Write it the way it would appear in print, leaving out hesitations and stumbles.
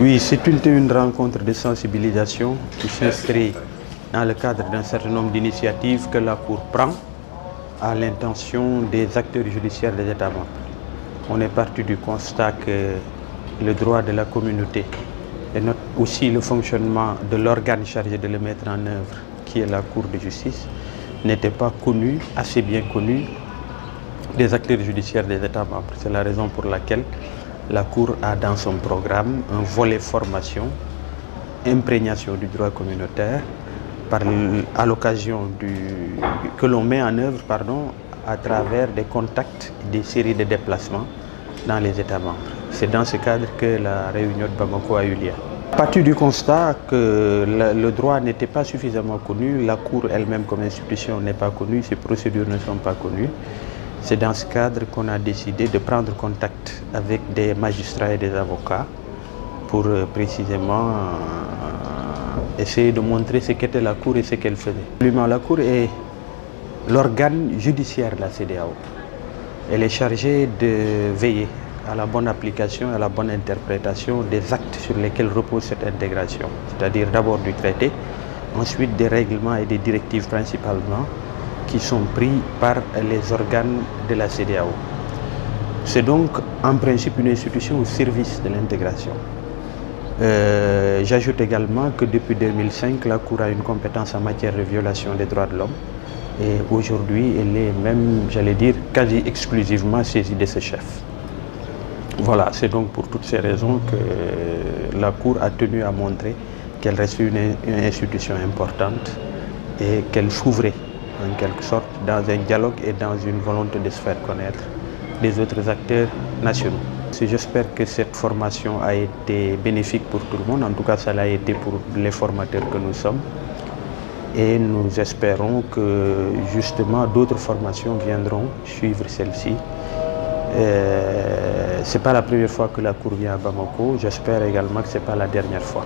Oui, c'est une rencontre de sensibilisation qui s'inscrit dans le cadre d'un certain nombre d'initiatives que la Cour prend à l'intention des acteurs judiciaires des États membres. On est parti du constat que le droit de la communauté et aussi le fonctionnement de l'organe chargé de le mettre en œuvre, qui est la Cour de justice, n'était pas connu, assez bien connu, des acteurs judiciaires des États membres. C'est la raison pour laquelle la Cour a dans son programme un volet formation, imprégnation du droit communautaire, à l'occasion que l'on met en œuvre à travers des contacts, des séries de déplacements dans les États membres. C'est dans ce cadre que la réunion de Bamako a eu lieu. À partir du constat que le droit n'était pas suffisamment connu, la Cour elle-même comme institution n'est pas connue, ses procédures ne sont pas connues, c'est dans ce cadre qu'on a décidé de prendre contact avec des magistrats et des avocats pour précisément essayer de montrer ce qu'était la Cour et ce qu'elle faisait. La Cour est l'organe judiciaire de la CEDEAO. Elle est chargée de veiller à la bonne application et à la bonne interprétation des actes sur lesquels repose cette intégration, c'est-à-dire d'abord du traité, ensuite des règlements et des directives principalement qui sont pris par les organes de la CEDEAO. C'est donc en principe une institution au service de l'intégration. J'ajoute également que depuis 2005, la Cour a une compétence en matière de violation des droits de l'homme et aujourd'hui, elle est même, j'allais dire, quasi exclusivement saisie de ce chef. Voilà, c'est donc pour toutes ces raisons que la Cour a tenu à montrer qu'elle reste une institution importante et qu'elle s'ouvrait en quelque sorte dans un dialogue et dans une volonté de se faire connaître des autres acteurs nationaux. J'espère que cette formation a été bénéfique pour tout le monde, en tout cas ça l'a été pour les formateurs que nous sommes. Et nous espérons que justement d'autres formations viendront suivre celle-ci. Ce n'est pas la première fois que la Cour vient à Bamako, j'espère également que ce n'est pas la dernière fois.